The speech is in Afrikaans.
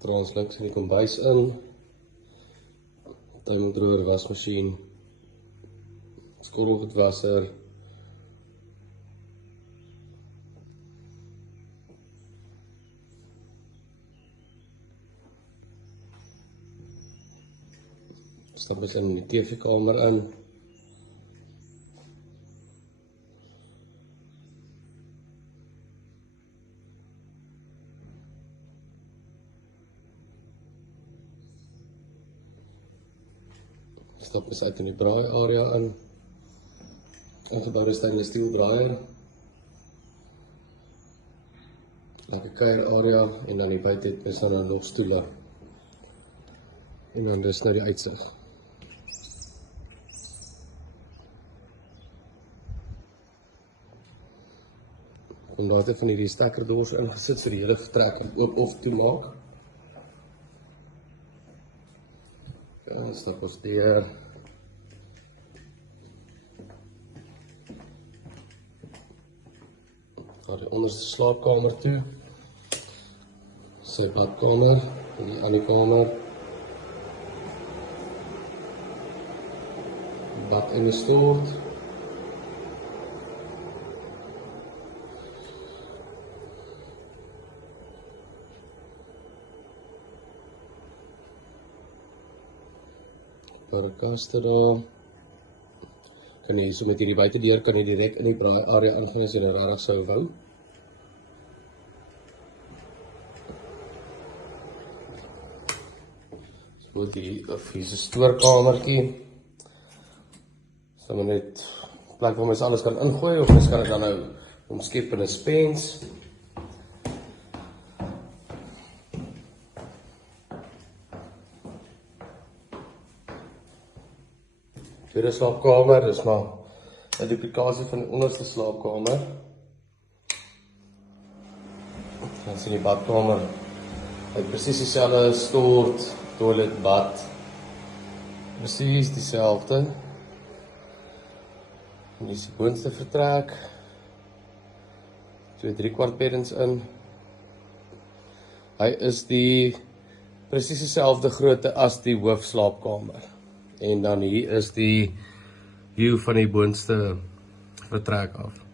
Translux in die kombuis in. Tuimeldroër, wasmasjien, skottelgoedwasser, stap ons in die TV-kamer in. Stap ons uit in die braai area in. Ingebouwde stainless steel braaier. Lekker kuier area en dan die buite het ons dan nog stoele. En dan dus nou die uitsig. Kom daar het van hierdie stekkerdoors ingesit so die hele vertrek oop of toe maak. Dan stap ons deur. Ga die onderste slaapkamer toe. Sy badkamer en die ander kamer. Bad in die stort. Kaste daar. Kan jy so met hierdie buitedeur kan jy direk in die braai area aangaan as jy nou regtig sou wou. So moet hier is 'n stoorkamertjie. So maar net plek waar mens alles kan ingooi of mens kan dit dan nou omskep in 'n spens. Tweede slaapkamer, dis maar 'n duplikasie van die onderste slaapkamer. Dan sien die badkamer. Hy het presies dieselfde stort, toilet, bad. Presies dieselfde. En dis die boonste vertrek. 2/3 beddens in. Hy is die presies dieselfde grootte as die hoofslaapkamer. En dan hier is die view van die boonste vertrek af.